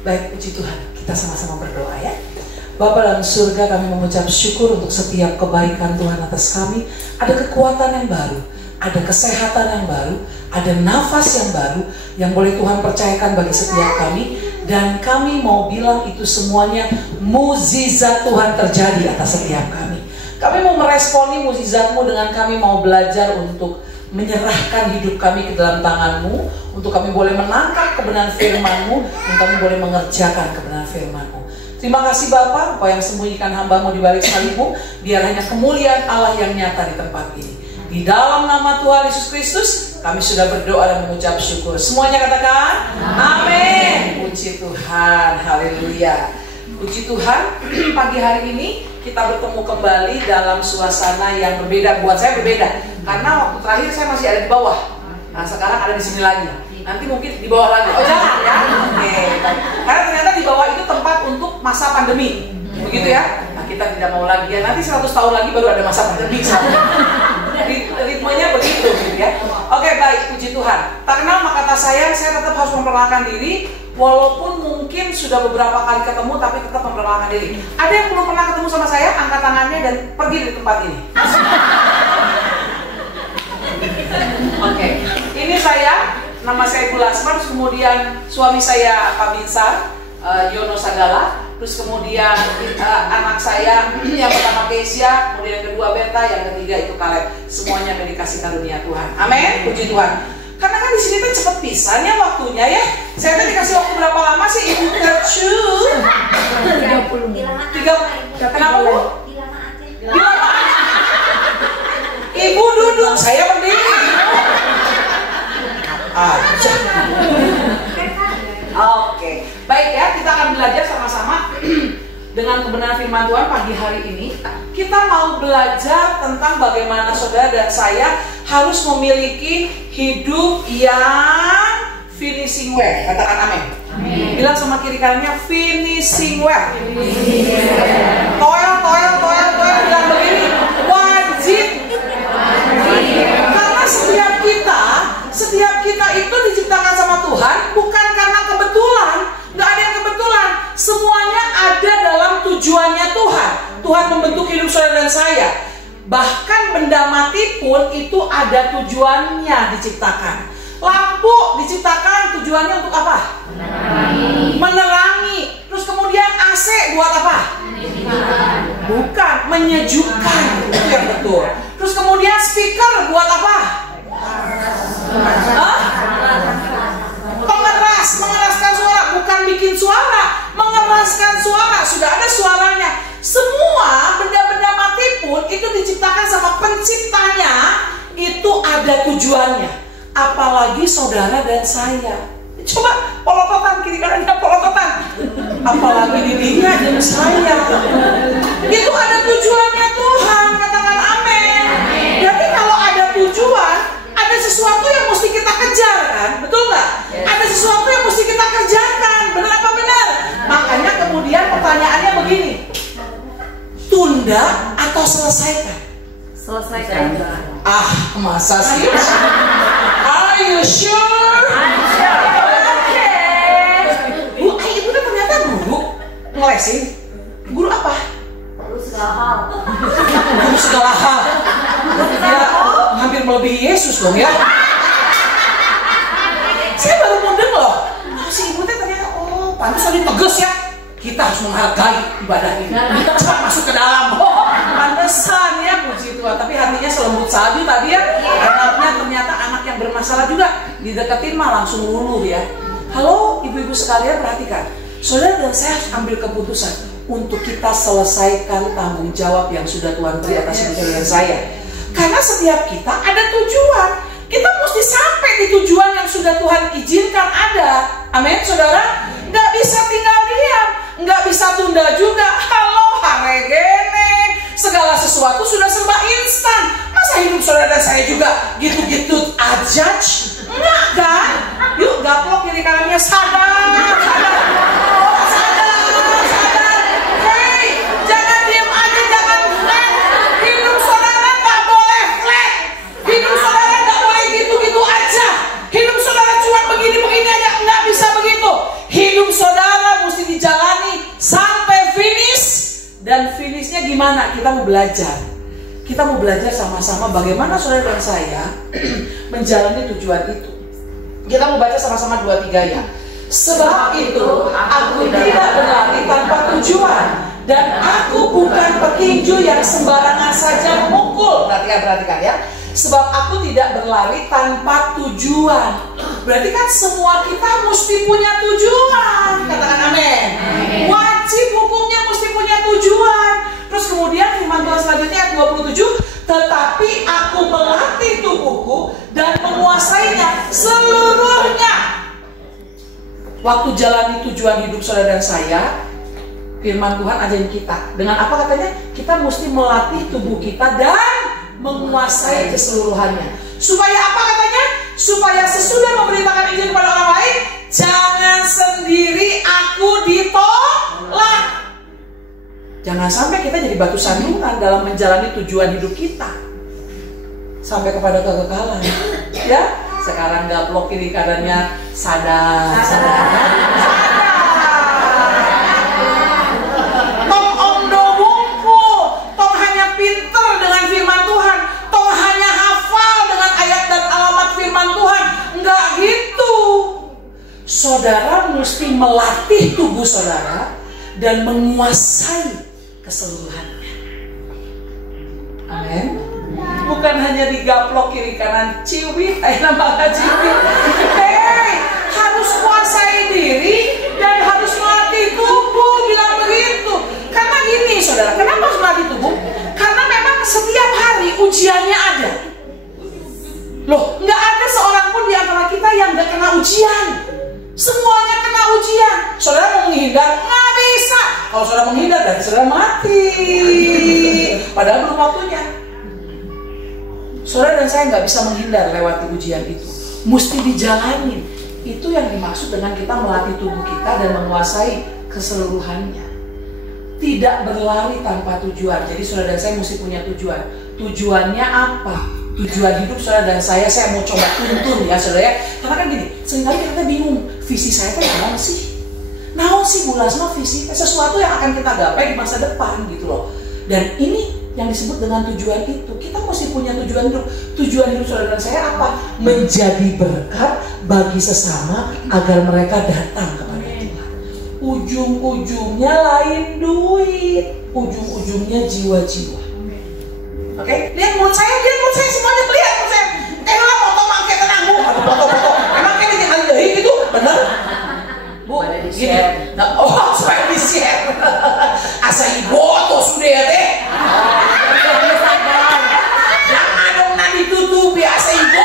Baik, puji Tuhan, kita sama-sama berdoa ya. Bapa dalam surga, kami mengucap syukur untuk setiap kebaikan Tuhan atas kami. Ada kekuatan yang baru, ada kesehatan yang baru, ada nafas yang baru yang boleh Tuhan percayakan bagi setiap kami. Dan kami mau bilang itu semuanya mukjizat Tuhan terjadi atas setiap kami. Kami mau meresponi mukjizat-Mu dengan kami mau belajar untuk menyerahkan hidup kami ke dalam tangan-Mu, untuk kami boleh menangkap kebenaran firman-Mu, dan kami boleh mengerjakan kebenaran firman-Mu. Terima kasih Bapa, Engkau yang sembunyikan hamba-Mu di balik salib-Mu, biar hanya kemuliaan Allah yang nyata di tempat ini. Di dalam nama Tuhan Yesus Kristus, kami sudah berdoa dan mengucap syukur. Semuanya katakan, amin. Puji Tuhan, haleluya. Puji Tuhan, pagi hari ini kita bertemu kembali dalam suasana yang berbeda. Buat saya berbeda, karena waktu terakhir saya masih ada di bawah. Nah sekarang ada di sini lagi. Nanti mungkin di bawah lagi. Oh jangan ya. Oke. Karena ternyata di bawah itu tempat untuk masa pandemi. Begitu ya. Nah kita tidak mau lagi ya. Nanti 100 tahun lagi baru ada masa pandemi. Ritmenya begitu gitu ya. Oke, baik, puji Tuhan. Tak kenal maka tak sayang, saya tetap harus memperkenalkan diri. Walaupun mungkin sudah beberapa kali ketemu, tapi tetap memperkenalkan diri. Ada yang belum pernah ketemu sama saya? Angkat tangannya dan pergi dari tempat ini. Oke, ini saya. Nama saya Ibu Lasma, terus kemudian suami saya Pak Binsar, Yono Sagala, terus kemudian anak saya yang pertama Keisha, kemudian yang kedua Beta, yang ketiga itu Kaleb. Semuanya dikasih karunia Tuhan. Amin, puji Tuhan. Karena kan di sini tuh cepet pisannya waktunya ya. Saya tuh dikasih waktu berapa lama sih Ibu Kercu? 30. Kenapa Bu? Ibu duduk, saya berdiri. Aja. Oke, baik ya, kita akan belajar sama-sama dengan kebenaran firman Tuhan pagi hari ini. Kita mau belajar tentang bagaimana saudara dan saya harus memiliki hidup yang finishing well. Katakan amin. Bilang sama kiri kanannya finishing well. Toil, bilang begini, wajib. Karena setiap kita itu diciptakan sama Tuhan bukan karena kebetulan. Gak ada yang kebetulan. Semuanya ada dalam tujuannya Tuhan. Tuhan membentuk hidup saudara dan saya. Bahkan benda mati pun itu ada tujuannya diciptakan. Lampu diciptakan tujuannya untuk apa? Menerangi. Terus kemudian AC buat apa? Bukan, menyejukkan. Itu yang betul. Terus kemudian speaker buat apa? Mengeraskan suara, bukan bikin suara, mengeraskan suara, sudah ada suaranya. Semua benda-benda mati pun itu diciptakan sama penciptanya, itu ada tujuannya. Apalagi saudara dan saya. Coba polototan kiri kanannya polototan. Apalagi dirinya dan saya. Itu ada tujuannya Tuhan, katakan amin. Jadi kalau ada tujuan, ada sesuatu yang mesti kita kejar kan, betul nggak? Ada sesuatu yang mesti kita kerjakan, benar apa benar? Makanya kemudian pertanyaannya begini, tunda atau selesaikan? Selesaikan. Masa sih? Are you sure? I'm sure. Bu, ibu tuh ternyata guru ngelesin. Guru apa? Guru segala hal. Guru segala hal. Ya, hampir melebihi Yesus dong ya. Saya baru mudeng loh. Si ibu teh ternyata pantas tadi tegas ya. Kita harus menghargai ibadah ini. Cepat masuk ke dalam. Pantesan ya, puji Tuhan. Tapi hatinya selembut salju tadi ya. Anaknya ternyata anak yang bermasalah juga. Dideketin mah langsung luluh ya. Halo ibu-ibu sekalian, perhatikan. Saudara dan saya harus ambil keputusan untuk kita selesaikan tanggung jawab yang sudah Tuhan beri atas hidup dan saya. Karena setiap kita ada tujuan. Kita mesti sampai di tujuan yang sudah Tuhan izinkan ada. Amin, saudara. Nggak bisa tinggal diam, nggak bisa tunda juga. Halo, haregene. Segala sesuatu sudah serba instan. Masa hidup saudara dan saya juga gitu-gitu aja? Enggak kan? Yuk gaplok kiri kanannya, sadar. Hey, jangan diam aja, jangan flat. Hidup saudara nggak boleh flat. Hidup saudara nggak boleh gitu-gitu aja. Hidup saudara cuma begini-begini aja, nggak bisa begitu. Hidup saudara Dan finishnya gimana? Kita mau belajar. Kita mau belajar sama-sama bagaimana saudara dan saya menjalani tujuan itu. Kita mau baca sama-sama 2-3 ya. Sebab itu aku tidak berlari tanpa tujuan, dan aku bukan petinju yang sembarangan saja memukul. Perhatikan ya. Sebab aku tidak berlari tanpa tujuan. Berarti kan semua kita mesti punya tujuan. Katakan amin. Wajib hukumnya mesti punya tujuan. Terus kemudian firman Tuhan selanjutnya ayat 27, tetapi aku melatih tubuhku dan menguasainya seluruhnya. Waktu jalani tujuan hidup saudara dan saya, firman Tuhan ajarin kita. Dengan apa katanya? Kita mesti melatih tubuh kita dan menguasai keseluruhannya. Supaya apa katanya? Supaya sesudah memberitakan Injil kepada orang lain, jangan sendiri aku ditolak. Jangan sampai kita jadi batu sandungan dalam menjalani tujuan hidup kita sampai kepada kekekalan. Ya, sekarang gaplok kiri kanannya sadar. Tong omdo bungku, tong hanya pinter dengan firman Tuhan, tong hanya hafal dengan ayat dan alamat firman Tuhan. Enggak gitu. Saudara mesti melatih tubuh saudara dan menguasai keseluruhannya. Amin. Bukan hanya digaplok kiri kanan, ciwit, nama ciwit. Harus kuasai diri dan harus melatih tubuh, bilang begitu. Karena gini saudara, kenapa harus melatih tubuh? Karena memang setiap hari ujiannya ada. Loh, nggak ada seorang pun di antara kita yang nggak kena ujian. Semuanya kena ujian. Saudara mau menghindar? Nggak bisa. Kalau saudara menghindar, berarti saudara mati. Padahal belum waktunya. Saudara dan saya nggak bisa menghindar lewati ujian itu. Mesti dijalanin. Itu yang dimaksud dengan kita melatih tubuh kita dan menguasai keseluruhannya. Tidak berlari tanpa tujuan. Jadi saudara dan saya mesti punya tujuan. Tujuannya apa? Tujuan hidup saudara dan saya mau coba tuntun ya saudara ya. Karena kan gini, seringkali kita bingung, visi saya itu naon sih? Naon sih bulasma visi? Sesuatu yang akan kita gapai di masa depan gitu loh. Dan ini yang disebut dengan tujuan itu. Kita mesti punya tujuan hidup. Tujuan hidup saudara dan saya apa? Menjadi berkat bagi sesama agar mereka datang kepada Tuhan. Ujung-ujungnya lain duit, ujung-ujungnya jiwa-jiwa. Oke, lihat mulut saya semuanya lihat mulut saya. Lah foto mangke tenang bu, ada foto-foto. Emang kayak ini alih gitu, bener? Bu, gini. Nah, oh, supaya di share. Asa ibu tuh sudah ya teh. Jangan dong nanti tutupi asa ibu.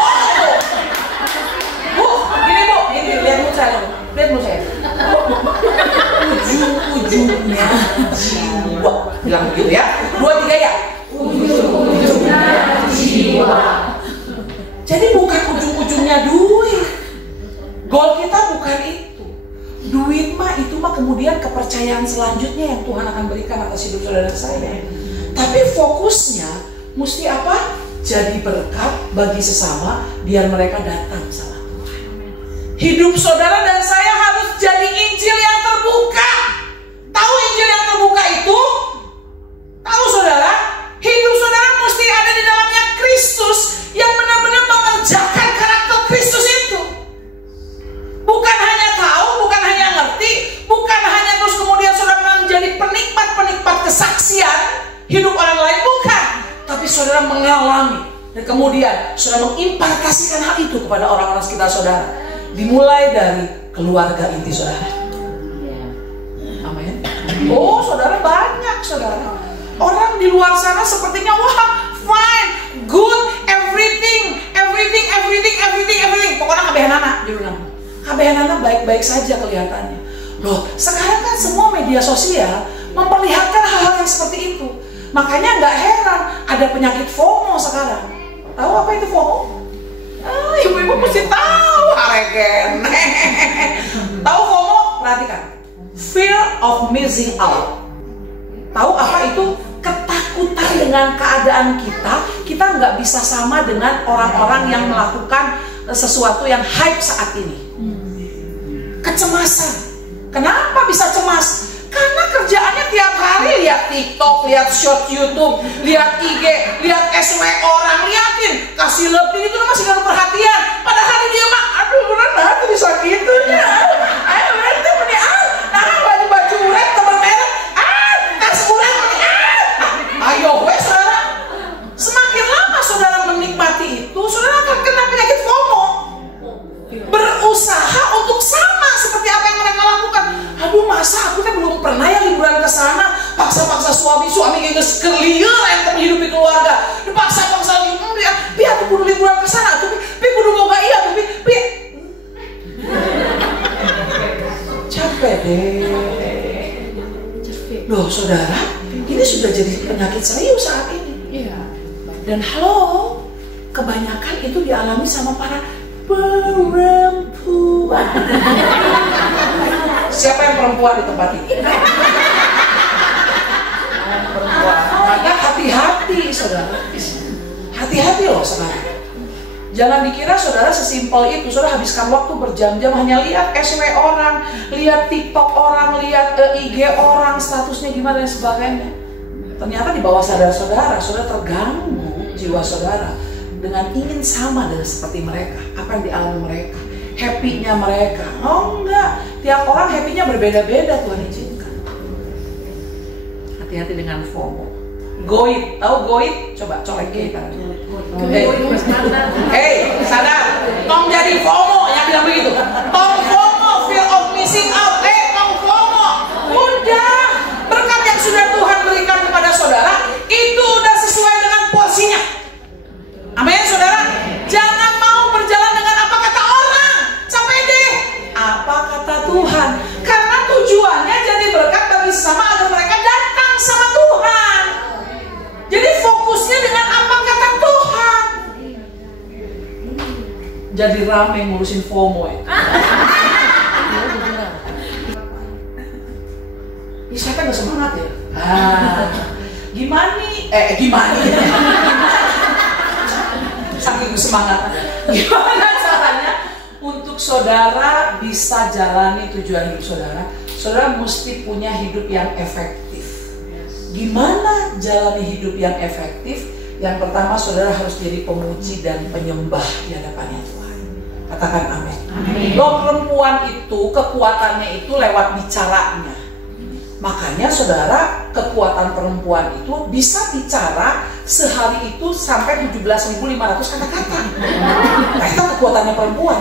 Bu, gini lihat mulut saya, lihat mulut saya. Ujung-ujungnya jiwa, bilang begitu ya. 2-3 ya. Ujung-ujungnya jiwa. Jadi bukan ujung-ujungnya duit. Goal kita bukan itu. Duit mah itu mah kemudian kepercayaan selanjutnya yang Tuhan akan berikan atas hidup saudara saya. Tapi fokusnya mesti apa? Jadi berkat bagi sesama biar mereka datang sama Tuhan. Hidup saudara dan saya harus jadi Injil yang terbuka. Tahu Injil yang terbuka itu? Tahu saudara? Hidup saudara mesti ada di dalamnya Kristus yang benar-benar mengerjakan karakter Kristus itu. Bukan hanya tahu, bukan hanya ngerti, bukan hanya terus kemudian saudara menjadi penikmat kesaksian hidup orang lain, bukan. Tapi saudara mengalami dan kemudian saudara mengimpartasikan hal itu kepada orang-orang sekitar saudara. Dimulai dari keluarga inti saudara. Amin. Oh saudara, banyak saudara. Orang di luar sana sepertinya wah fine, good, everything. Pokoknya kabehan anak dia bilang. Kabehan anak baik-baik saja kelihatannya. Loh, sekarang kan semua media sosial memperlihatkan hal-hal yang seperti itu. Makanya nggak heran ada penyakit FOMO sekarang. Tahu apa itu FOMO? Ibu-ibu mesti tahu, aregen. Tahu FOMO? Perhatikan. Fear of missing out. Tahu apa itu? Ketakutan dengan keadaan kita nggak bisa sama dengan orang-orang yang melakukan sesuatu yang hype saat ini. Kecemasan. Kenapa bisa cemas? Karena kerjaannya tiap hari lihat TikTok, lihat short YouTube, lihat IG, lihat SW orang, liatin, kasih lebih itu masih gak ada perhatian. Padahal dia mah, aduh beneran hati disakitunya. Ayo berarti meni baju red, teman merah, tas urat meni ayo wes saudara. Semakin lama saudara menikmati itu, saudara akan kena penyakit FOMO. Berusaha untuk sama seperti apa yang mereka lakukan. Aduh masa aku kan belum pernah ya liburan ke sana, paksa-paksa suami kayak nge-clear yang menghidupi keluarga, dipaksa-paksa biar aku kudu liburan ke sana, tapi kudu boga iya, tapi capek deh. Loh saudara, ini sudah jadi penyakit serius saat ini. Iya. Dan halo, kebanyakan itu dialami sama para perempuan. Siapa yang perempuan di tempat ini? Perempuan. Maka hati-hati saudara. Hati-hati loh saudara. Jangan dikira saudara sesimpel itu. Saudara habiskan waktu berjam-jam hanya lihat SW orang, lihat TikTok orang, lihat IG orang, statusnya gimana dan sebagainya. Ternyata di bawah sadar-saudara, saudara terganggu jiwa saudara dengan ingin sama dengan seperti mereka, apa yang dialami mereka, happy-nya mereka. Oh enggak, tiap orang happy-nya berbeda-beda, Tuhan izinkan. Hati-hati dengan FOMO. Goit, tahu goit? Coba colek kita. Hey, sadar, tong jadi FOMO yang bilang begitu. Tong FOMO, fear of missing out. Tong FOMO. Udah, berkat yang sudah Tuhan berikan kepada saudara, itu udah sesuai dengan porsinya. Amin saudara. Jangan mau berjalan dengan apa kata orang. Sampai deh apa kata Tuhan. Karena tujuannya jadi berkat bagi sesama agar mereka datang sama Tuhan. Jadi fokusnya dengan apa kata Tuhan. Jadi rame ngurusin FOMO ya. Ih, saya kan gak semangat ya. Gimana? Saking semangat. Gimana caranya untuk saudara bisa jalani tujuan hidup saudara? Saudara mesti punya hidup yang efektif. Gimana jalani hidup yang efektif? Yang pertama saudara harus jadi pemuji dan penyembah di hadapannya Tuhan. Katakan amin. Loh, perempuan itu kekuatannya itu lewat bicaranya. Makanya saudara, kekuatan perempuan itu bisa bicara sehari itu sampai 17.500 kata-kata. Nah itu kekuatannya perempuan.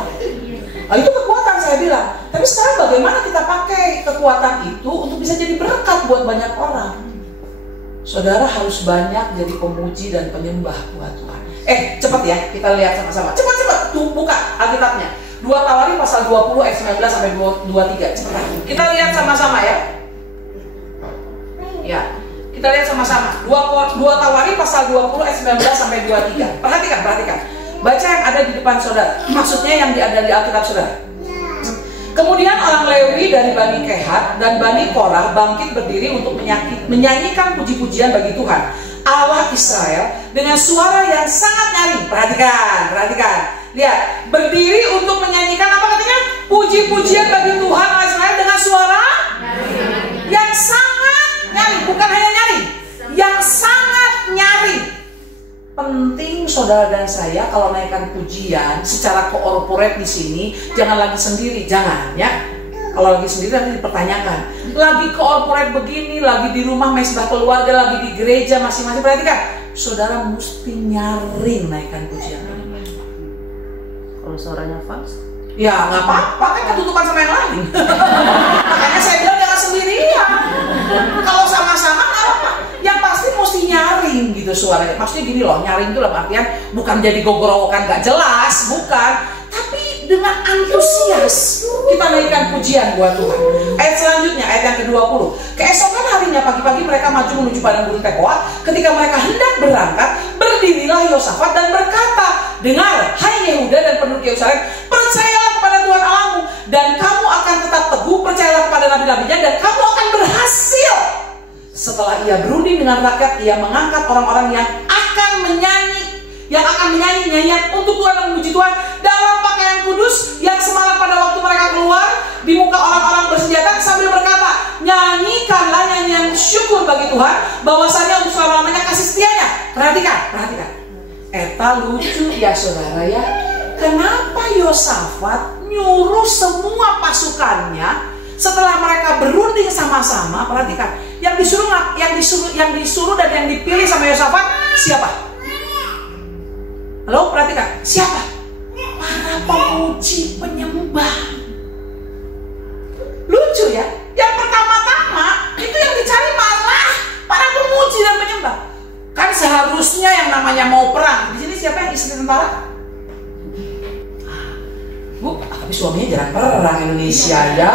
Nah itu kekuatan saya bilang. Tapi sekarang bagaimana kita pakai kekuatan itu untuk bisa jadi berkat buat banyak orang. Saudara harus banyak jadi pemuji dan penyembah buat Tuhan. Cepat ya, kita lihat sama-sama. Cepat, tuh buka Alkitabnya. 2 Tawarik pasal 20 ayat 19 sampai 23. Cepat. Kita lihat sama-sama ya. Ya, kita lihat sama-sama. 2 Tawarik pasal 20 ayat 19 sampai 23. Perhatikan. Baca yang ada di depan saudara. Maksudnya yang ada di Alkitab saudara. Kemudian orang Lewi dari Bani Kehat dan Bani Korah bangkit berdiri untuk menyanyikan puji-pujian bagi Tuhan Allah Israel dengan suara yang sangat nyaring. Perhatikan. Lihat, berdiri untuk menyanyikan apa katanya? Puji-pujian bagi Tuhan Allah Israel dengan suara yang sangat nyaring, bukan hanya nyaring, yang sangat nyaring. Penting saudara dan saya kalau naikkan pujian secara korporat di sini jangan lagi sendiri, jangan ya. Kalau lagi sendiri nanti dipertanyakan. Lagi korporat begini, lagi di rumah mesbah keluarga, lagi di gereja masing-masing. Perhatikan, saudara mesti nyaring naikkan pujian. Kalau suaranya fals? Ya nggak apa-apa, kan ketutupan sama yang lain. Makanya saya bilang jangan sendirian. Kalau sama-sama nggak apa-apa. Yang pasti mesti nyaring gitu suaranya. Maksudnya gini loh, nyaring itu dalam artian bukan jadi gogorokan gak jelas, bukan. Tapi dengan antusias kita naikkan pujian buat Tuhan. Ayat selanjutnya, ayat yang ke-20. Keesokan harinya pagi-pagi mereka maju menuju padang gurun Tekoa. Ketika mereka hendak berangkat, berdirilah Yosafat dan berkata, dengar, hai Yehuda dan penduduk Yerusalem, percayalah kepada Tuhan Allahmu dan kamu akan tetap teguh, percayalah kepada nabi-nabinya dan kamu akan berhasil. Setelah ia berunding dengan rakyat, ia mengangkat orang-orang yang akan menyanyi nyanyian untuk Tuhan dan memuji Tuhan dalam pakaian kudus yang semarak pada waktu mereka keluar di muka orang-orang bersenjata sambil berkata, nyanyikanlah nyanyian syukur bagi Tuhan, bahwasanya untuk selama-lamanya kasih setianya. Perhatikan. Eta lucu ya saudara ya. Kenapa Yosafat nyuruh semua pasukannya setelah mereka berunding sama-sama? Perhatikan, yang disuruh dan yang dipilih sama Yosafat siapa? Halo, perhatikan, siapa? Para pemuji penyembah. Lucu ya. Yang pertama-tama itu yang dicari malah para pemuji dan penyembah. Kan seharusnya yang namanya mau perang. Di sini siapa yang istri tentara? Bu, tapi suaminya jarang perang Indonesia ya.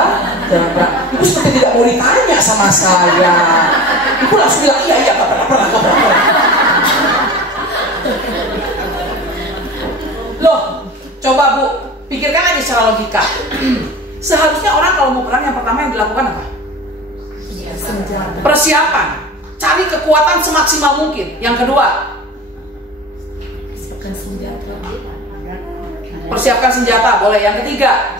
Jarang perang. Ibu seperti tidak mau ditanya sama saya. Ibu langsung bilang iya gak pernah. Loh, coba Bu, pikirkan aja secara logika. Seharusnya orang kalau mau perang yang pertama yang dilakukan apa? Persiapan. Cari kekuatan semaksimal mungkin. Yang kedua, persiapkan senjata, boleh. Yang ketiga,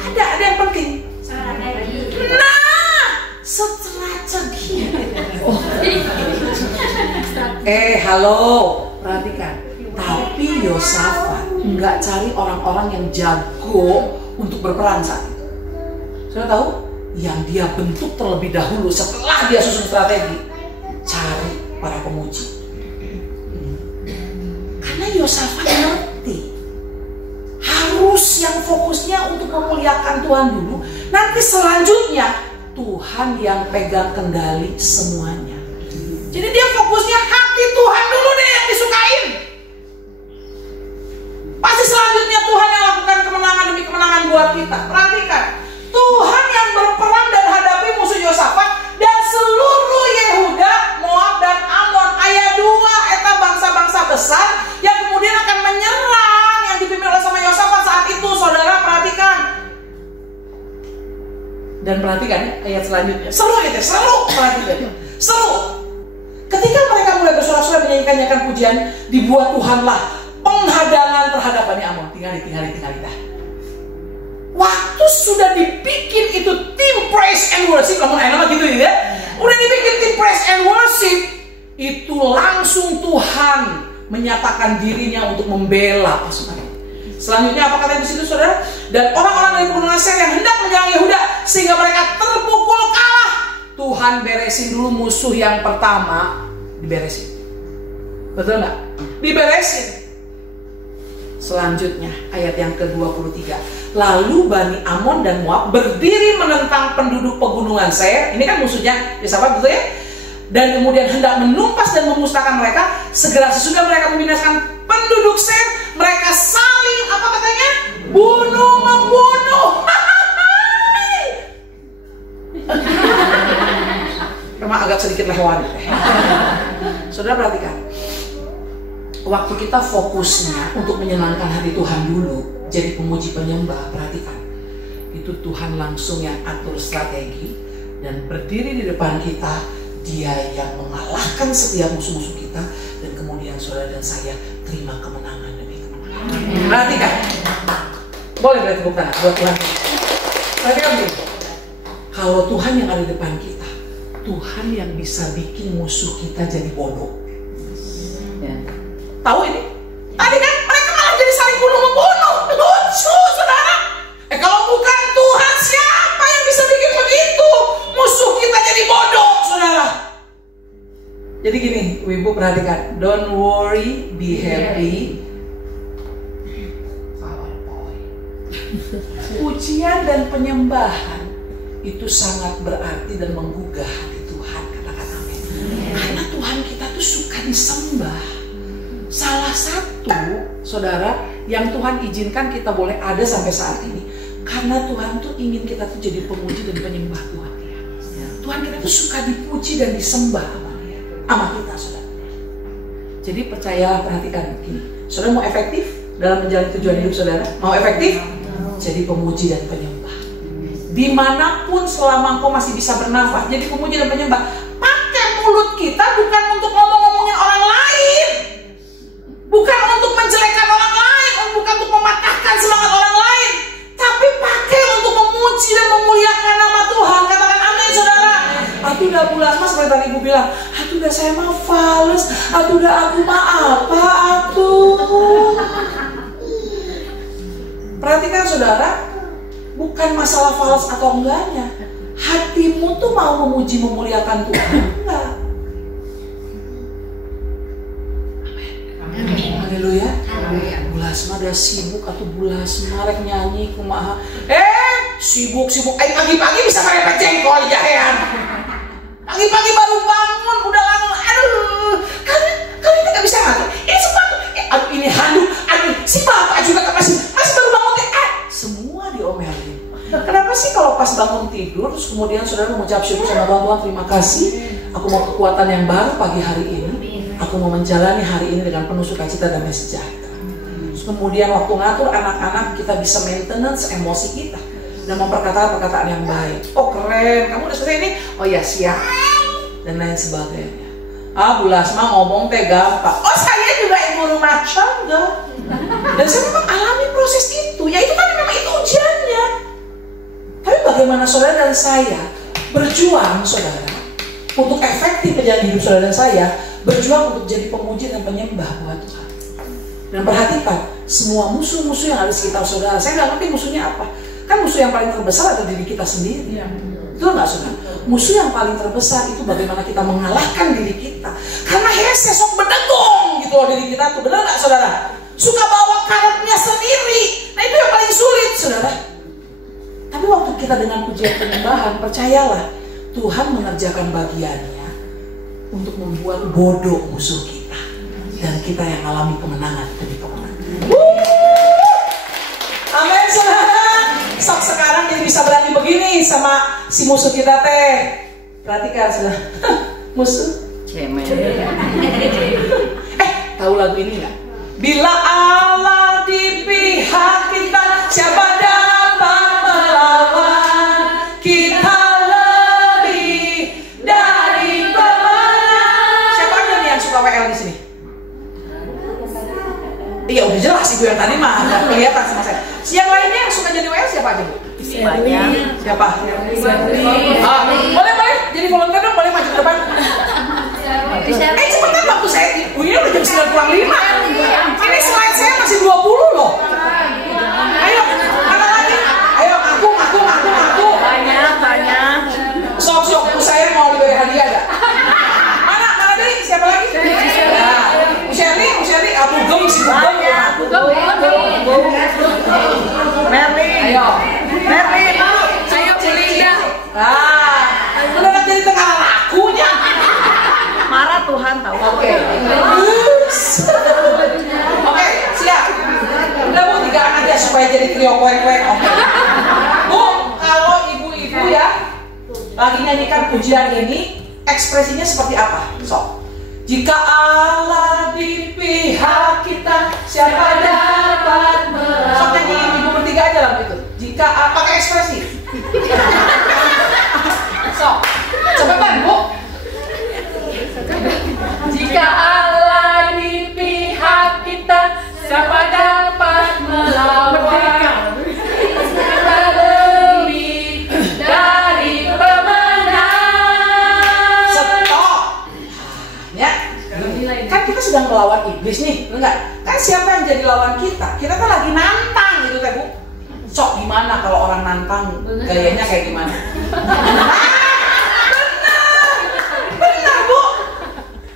ada yang penting. Nah, strategi. Halo, perhatikan. Tapi Yosafat nggak cari orang-orang yang jago untuk berperang saat itu. Sudah tahu? Yang dia bentuk terlebih dahulu setelah dia susun strategi, cari para pemuji. Karena Yosafat ngerti harus yang fokusnya untuk memuliakan Tuhan dulu. Nanti selanjutnya Tuhan yang pegang kendali semuanya. Jadi dia fokusnya hati Tuhan dulu deh yang disukain. Pasti selanjutnya Tuhan yang lakukan kemenangan demi kemenangan buat kita. Perhatikan, Tuhan yang berperang dan hadapi musuh Yosafat dan seluruh Yehuda, Moab dan Amon. Ayat 2, eta bangsa-bangsa besar yang kemudian akan menyerang yang dipimpin oleh sama Yosafat saat itu. Saudara perhatikan. Dan perhatikan ayat selanjutnya. Seru gitu, seru. Perhatikan. Seru. Ketika mereka mulai bersorak-sorai menyanyikan pujian, dibuat Tuhanlah penghadangan terhadap Bani Amon. Tinggali dah. Waktu sudah dibikin itu tim praise and worship, namun enak gitu ya. Udah dibikin tim praise and worship, itu langsung Tuhan menyatakan dirinya untuk membela pasukan. Selanjutnya apa kata di situ saudara? Dan orang-orang dari keturunan Aser yang hendak menyerang Yehuda sehingga mereka terpukul kalah. Tuhan beresin dulu musuh yang pertama, diberesin. Betul nggak? Diberesin. Selanjutnya ayat yang ke-23. Lalu Bani Amon dan Moab berdiri menentang penduduk pegunungan Seir. Ini kan musuhnya Yosafat, betul ya? Dan kemudian hendak menumpas dan memusnahkan mereka. Segera sesudah mereka membinasakan penduduk Seir, mereka saling apa katanya? Bunuh membunuh. Memang agak sedikit lehwan. Saudara perhatikan. Waktu kita fokusnya untuk menyenangkan hati Tuhan dulu, jadi pemuji penyembah, perhatikan. Itu Tuhan langsung yang atur strategi dan berdiri di depan kita. Dia yang mengalahkan setiap musuh-musuh kita. Dan kemudian saudara dan saya terima kemenangan demi kemenangan. Perhatikan. Boleh berarti tepuk tangan buat Tuhan. Perhatikan begini. Kalau Tuhan yang ada di depan kita, Tuhan yang bisa bikin musuh kita jadi bodoh. Ya. Tahu ini? Tadi kan mereka malah jadi saling bunuh-membunuh. Lucu saudara. Kalau bukan Tuhan, siapa yang bisa bikin begitu? Musuh kita jadi bodoh saudara. Jadi gini, ibu perhatikan. Don't worry, be happy. Pujian dan penyembahan itu sangat berarti dan menggugah hati Tuhan. Katakan amin. Karena Tuhan kita tuh suka disembah. Salah satu, saudara, yang Tuhan izinkan kita boleh ada sampai saat ini, karena Tuhan tuh ingin kita tuh jadi pemuji dan penyembah Tuhan. Ya. Tuhan kita tuh suka dipuji dan disembah sama kita, saudara. Jadi percayalah, perhatikan gini. Saudara mau efektif dalam menjalani tujuan hidup saudara? Mau efektif? Jadi pemuji dan penyembah. Dimanapun selama engkau masih bisa bernafas, jadi pemuji dan penyembah. Pakai mulut kita bukan untuk ngomong-ngomongin orang lain. Bukan untuk menjelekkan orang lain, bukan untuk mematahkan semangat orang lain, tapi pakai untuk memuji udah aku mah apa atuh? Perhatikan saudara, bukan masalah fals atau enggaknya. Hatimu tuh mau memuji memuliakan Tuhan enggak? Amin. Haleluya. Bulas mah dia sibuk atau bulas marek nyanyi kumaha. Sibuk. Pagi-pagi bisa merepet jengkol jahean. Pagi-pagi baru bangun udah langsung kalian nggak bisa ngatur. Ini sepatu, ini handuk, si bapak juga masih baru bangun semua diomelin. Kenapa sih kalau pas bangun tidur terus kemudian saudara mengucap syukur sama Tuhan, terima kasih, aku mau kekuatan yang baru pagi hari ini, aku mau menjalani hari ini dengan penuh sukacita dan sejahtera. Terus kemudian waktu ngatur anak-anak kita bisa maintenance emosi kita dan memperkatakan perkataan yang baik. Oh keren, kamu udah selesai ini? Oh ya siap. Dan lain sebagainya. Bulas mah ngomong teh gampang. Oh saya juga ibu rumah tangga. Dan saya memang alami proses itu. Ya itu kan memang itu ujiannya. Tapi bagaimana saudara dan saya berjuang saudara untuk efektif menjalani hidup saudara dan saya, berjuang untuk jadi pemuji dan penyembah buat Tuhan. Dan perhatikan semua musuh-musuh yang ada di sekitar saudara. Saya nggak ngerti musuhnya apa. Kan musuh yang paling terbesar adalah diri kita sendiri. Betul nggak saudara? Musuh yang paling terbesar itu bagaimana kita mengalahkan diri kita. Karena hese sok berdengong gitu loh diri kita tuh. Benar nggak saudara? Suka bawa karetnya sendiri. Nah itu yang paling sulit saudara. Tapi waktu kita dengan pujian penyembahan, percayalah Tuhan mengerjakan bagiannya untuk membuat bodoh musuh kita. Dan kita yang alami kemenangan demi kemenangan. Amin saudara. Sok sekarang jadi bisa berani begini sama si musuh kita teh. Perhatikan sudah. Musuh cemen. Tahu lagu ini nggak? Bila Allah di pihak kita, siapa dapat melawan? Kita lebih dari pemenang. Siapa aja nih yang suka WL di sini? Iya udah jelas ibu yang tadi mah nggak kelihatan sama saya. Yang lainnya yang suka jadi WL siapa aja bu? Banyak. Siapa? Boleh jadi volunteer dong, boleh maju ke depan. Cepetan waktu saya ibu ini udah jam 9:05. Ini slide saya masih 20 loh. Ayo, mana lagi? Ayo aku. Banyak. Sok saya mau diberi hadiah ada. Mana tadi? Siapa lagi? Bu Sherly, aku gem si Bugem. Merlin. Ayo, Belinda. udah jadi tengah lakunya. Marah Tuhan tahu. Oke, siap. Udah bu, 3 anak ya supaya jadi trio kuek-kuek. Oke. Bu, kalau ibu-ibu ya lagi nyanyikan pujian ini, ekspresinya seperti apa? Sok. Jika Allah di pihak kita, siapa dapat melawan? Sok nyanyi ibu bertiga aja lah itu. Jika pakai ekspresi. Sok. Cepetan bu. Jika Allah di pihak kita, siapa dapat melawan? Kita lebih dari pemenang. Stop. Ya. Kan kita sedang melawan iblis nih, enggak? Kan siapa yang jadi lawan kita? Kita kan lagi nantang gitu teh bu. Sok gimana kalau orang nantang gayanya kayak gimana? Benar bu.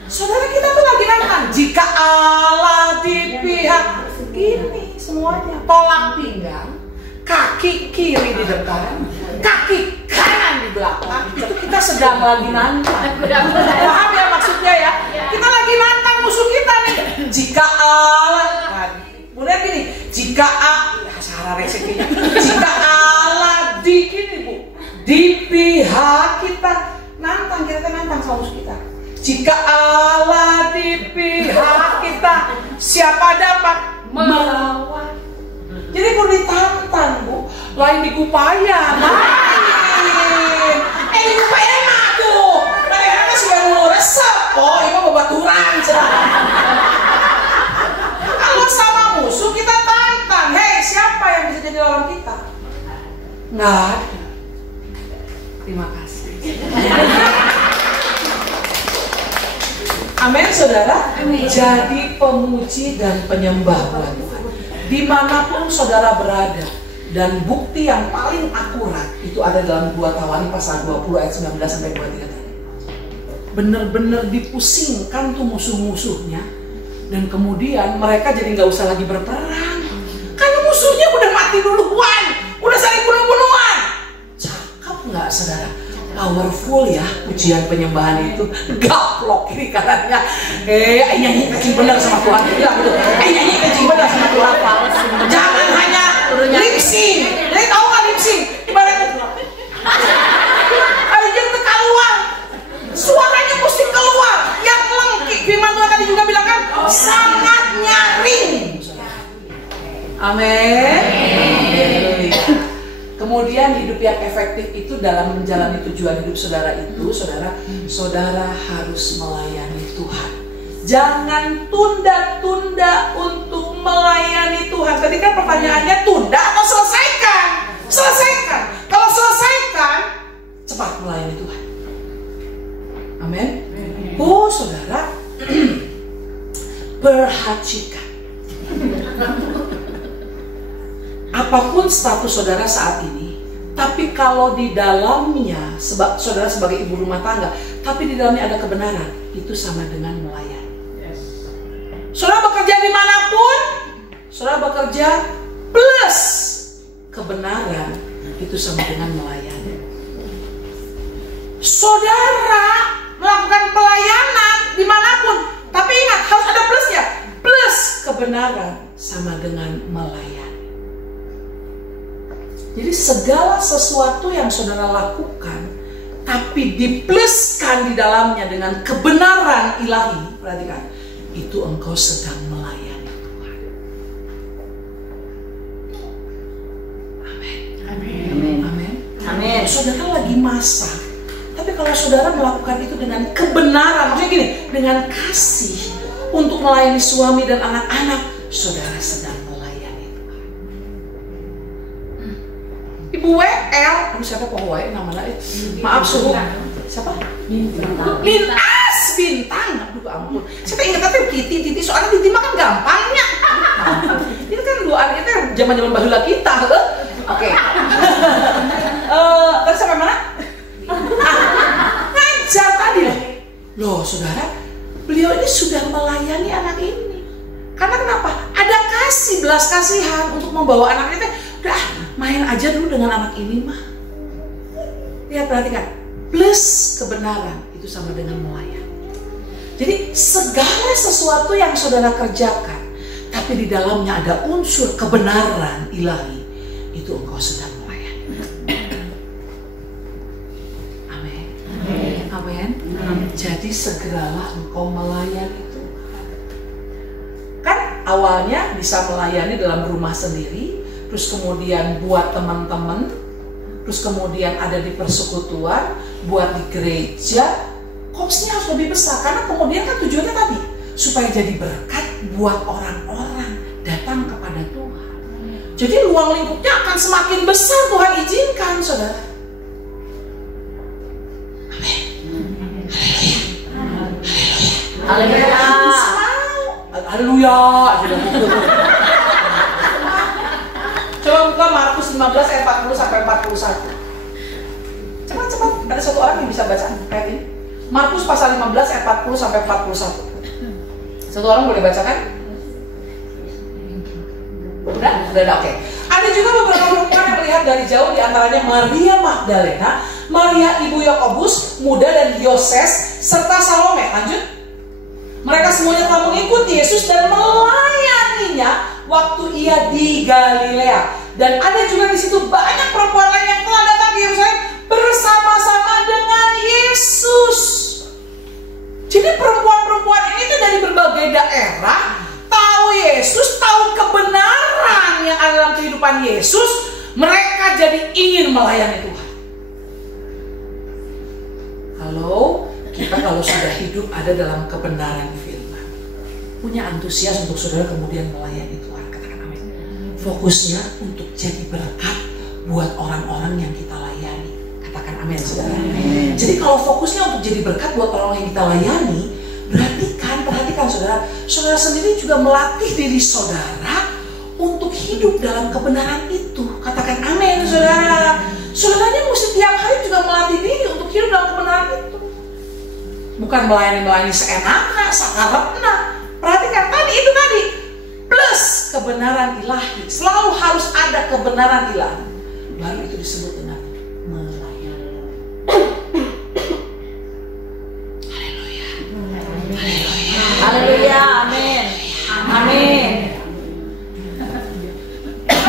Saudara kita tuh lagi nantang. Jika Allah di pihak ini semuanya, tolak pinggang, kaki kiri di depan, kaki kanan di belakang. Itu kita sedang lagi nantang. Paham ya maksudnya ya? Kita lagi nantang musuh kita nih. Jika Allah, kemudian gini, jika jika Allah di gini bu, di pihak kita, nantang kita nantang sama musuh kita. Jika Allah di pihak kita, siapa dapat melawan? Jadi kalau ditantang bu, lain digupaya, main. Digupaya mah tuh, mereka masih baru resep. Oh, ini babaturan. Kalau sama musuh kita tantang, hei siapa yang bisa jadi lawan kita? Nggak ada. Terima kasih. Amin saudara. Jadi pemuji dan penyembah buat Tuhan dimanapun saudara berada. Dan bukti yang paling akurat itu ada dalam 2 Tawari pasal 20 ayat 19 sampai 23 tadi. Bener-bener dipusingkan tuh musuh-musuhnya. Dan kemudian mereka jadi nggak usah lagi berperang. Karena musuhnya udah mati duluan, udah saling bunuh-bunuhan. Cakep nggak saudara? Powerful ya pujian penyembahan itu. Gaplok kiri kanannya. Nyanyi kencing bener sama Tuhan. Bilang gitu. Nyanyi kencing bener sama Tuhan. Jangan hanya lip sync. Jadi tahu nggak lip sync? Ibaratnya ada yang keluar. Suaranya mesti keluar. Yang lengkit. Firman Tuhan tadi juga bilang kan sangat nyaring. Amin. Kemudian hidup yang efektif itu dalam menjalani tujuan hidup saudara itu, saudara harus melayani Tuhan. Jangan tunda-tunda untuk melayani Tuhan. Tadi kan pertanyaannya tunda atau selesaikan? Selesaikan. Kalau selesaikan, cepat melayani Tuhan. Amin. Oh saudara, perhatikan. Apapun status saudara saat ini, tapi kalau di dalamnya saudara sebagai ibu rumah tangga, tapi di dalamnya ada kebenaran, itu sama dengan melayani. Saudara bekerja dimanapun, saudara bekerja plus kebenaran, itu sama dengan melayani. Saudara melakukan pelayanan dimanapun, tapi ingat harus ada plusnya, plus kebenaran sama dengan melayani. Jadi segala sesuatu yang saudara lakukan, tapi dipluskan di dalamnya dengan kebenaran ilahi, perhatikan, itu engkau sedang melayani Tuhan. Amin. Amin. Amin. Amin. Saudara lagi masak, tapi kalau saudara melakukan itu dengan kebenaran, maksudnya gini, dengan kasih untuk melayani suami dan anak-anak, saudara sedang melayani Tuhan. Ibu WL, siapa kok WL namanya? Maaf suruh. Siapa? Mintas Bintang. Aduh ampun. Saya ingat tapi Titi soalnya Titi mah kan gampangnya. Itu kan dua anak itu zaman bahula kita. Oke. Tadi sampai mana? Ngajar tadi loh. Saudara, beliau ini sudah melayani anak ini. Karena kenapa? Ada kasih, belas kasihan untuk membawa anak itu. Udah main aja dulu dengan anak ini mah. Lihat, perhatikan. Plus kebenaran itu sama dengan melayani. Jadi segala sesuatu yang saudara kerjakan, tapi di dalamnya ada unsur kebenaran ilahi, itu engkau sedang melayani. Amin. Amin. Jadi segeralah engkau melayani Tuhan. Kan awalnya bisa melayani dalam rumah sendiri, terus kemudian buat teman-teman, terus kemudian ada di persekutuan, buat di gereja. Kopsnya harus lebih besar, karena kemudian kan tujuannya tadi supaya jadi berkat buat orang-orang datang kepada Tuhan. Jadi ruang lingkupnya akan semakin besar, Tuhan izinkan, saudara. Amin. Haleluya. Haleluya. Coba buka Markus 15 ayat 40 sampai 41. Cepat, ada satu orang yang bisa baca ayat ini. Markus pasal 15 ayat 40 sampai 41. Satu orang boleh bacakan? Udah, oke. Ada juga beberapa perempuan yang melihat dari jauh, di antaranya Maria Magdalena, Maria ibu Yakobus muda dan Yoses, serta Salome. Lanjut. Mereka semuanya telah mengikuti Yesus dan melayaninya waktu ia di Galilea. Dan ada juga di situ banyak perempuan lain yang telah datang ke Yerusalem bersama-sama dengan Yesus. Jadi perempuan-perempuan ini tuh dari berbagai daerah tahu Yesus, tahu kebenaran yang ada dalam kehidupan Yesus. Mereka jadi ingin melayani Tuhan. Halo, kita kalau sudah hidup ada dalam kebenaran firman, punya antusias untuk saudara kemudian melayani Tuhan. Katakan amin. Fokusnya untuk jadi berkat buat orang-orang yang kita layani. Katakan amin, saudara. Amin. Jadi kalau fokusnya untuk jadi berkat buat orang yang kita layani, berarti saudara, saudara sendiri juga melatih diri saudara untuk hidup dalam kebenaran itu. Katakan amin, saudara. Saudaranya mesti tiap hari juga melatih diri untuk hidup dalam kebenaran itu. Bukan melayani seenaknya, sakarepna. Perhatikan itu tadi. Plus kebenaran ilahi. Selalu harus ada kebenaran ilahi. Baru itu disebut dengan melayani. Haleluya. Haleluya. Amin. Amin.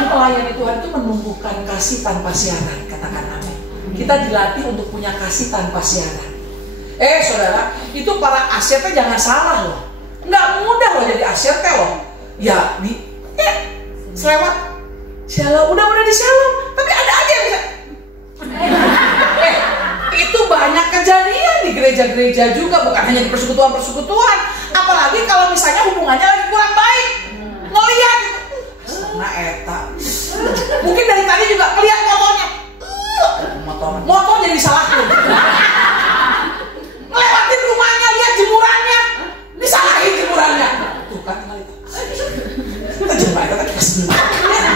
Melayani Tuhan itu menumbuhkan kasih tanpa syarat. Katakan amin. Kita dilatih untuk punya kasih tanpa syarat. Saudara, itu para asyirnya jangan salah loh. Nggak mudah loh jadi asyirnya loh. Ya, selewat. Shalom, udah di shalom. Tapi ada aja yang bisa. Itu banyak kejadian di gereja-gereja juga, bukan hanya di persekutuan-persekutuan. Apalagi kalau misalnya hubungannya lagi kurang baik. Ngelihat nah eta. Mungkin dari tadi juga ngelihat motornya. Motor jadi disalahin. Ngelewatin rumahnya, lihat jemurannya, disalahin jemurannya. Tuh kan tinggal itu. Jemuran tadi kesini.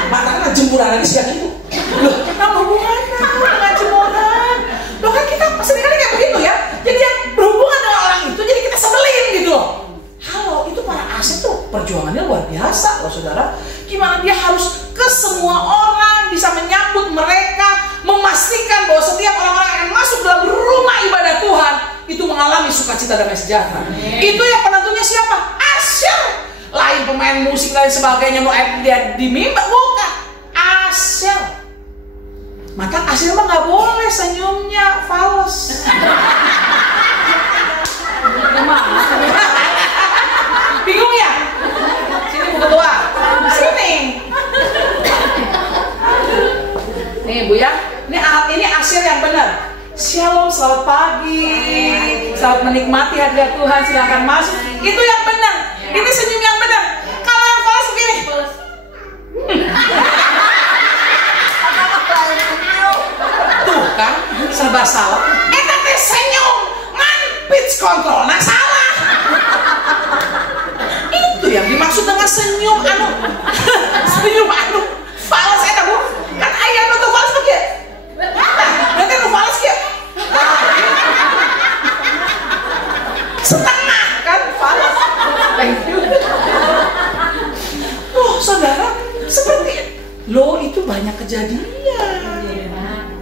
Matanya jemuran lagi siang itu. Loh, apa hubungannya dengan jemuran? Loh kan kita seringkali kayak begitu ya. Jadi yang berhubungan dengan orang itu, jadi kita sebelin gitu loh. Halo, itu para asyik tuh perjuangannya luar biasa loh saudara. Gimana dia harus ke semua orang, bisa menyambut mereka, memastikan bahwa setiap orang-orang yang masuk dalam rumah ibadah Tuhan itu mengalami sukacita damai sejahtera. Itu yang penentunya siapa? Asyir. Lain pemain musik lain sebagainya, dia di mimbar bukan. Asyir. Maka Asyir mah nggak boleh senyumnya fals. Bingung ya? Sini Bu Ketua. Sini. Nih Bu ya, ini Asyir yang benar. Shalom, selamat pagi. Selamat menikmati hadirat Tuhan, silakan masuk. Itu yang benar. Ini senyum yang benar. Kalau yang fals begini. Tuh kan, serba salah. Tapi senyum, pitch control, nah salah. Itu yang dimaksud dengan senyum fals Bu. Kan ayam itu fals tuh ya. Nanti lu fals ya. Setengah kan fals. Thank you. Saudara, seperti lo itu banyak kejadian.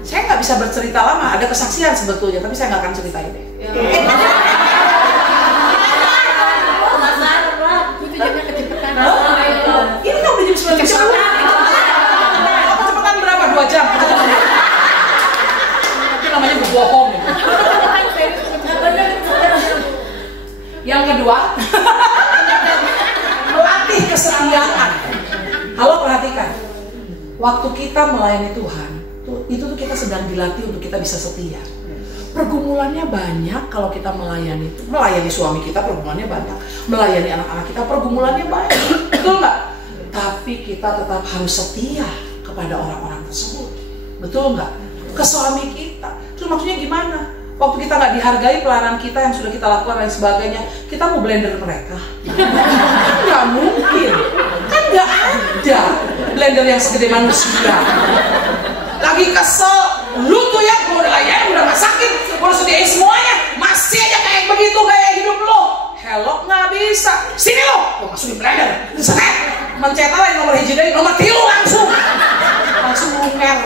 Saya nggak bisa bercerita lama, ada kesaksian sebetulnya, tapi saya nggak akan ceritain deh. Ini kan udah jam 9 kecepatan berapa? 2 jam. Itu namanya berbohong. Yang kedua, melatih kesetiaan. Kalau perhatikan, waktu kita melayani Tuhan, itu tuh kita sedang dilatih untuk kita bisa setia. Pergumulannya banyak kalau kita melayani suami kita, pergumulannya banyak. Melayani anak-anak kita, pergumulannya banyak. Betul nggak? Tapi kita tetap harus setia kepada orang-orang tersebut. Betul nggak? Ke suami kita. Terus maksudnya gimana? Waktu kita nggak dihargai pelayanan kita yang sudah kita lakukan dan sebagainya, kita mau blender mereka? Nggak mungkin. Kan nggak ada blender yang segede manusia. Lagi kesel, lu tuh ya, gue udah layanin, udah masakin, gue udah sediain semuanya, masih aja kayak begitu kayak hidup lo. Hello, nggak bisa. Sini lo, gue masukin blender. Mencetak lagi nomor hiji dari nomor 3 langsung lumer.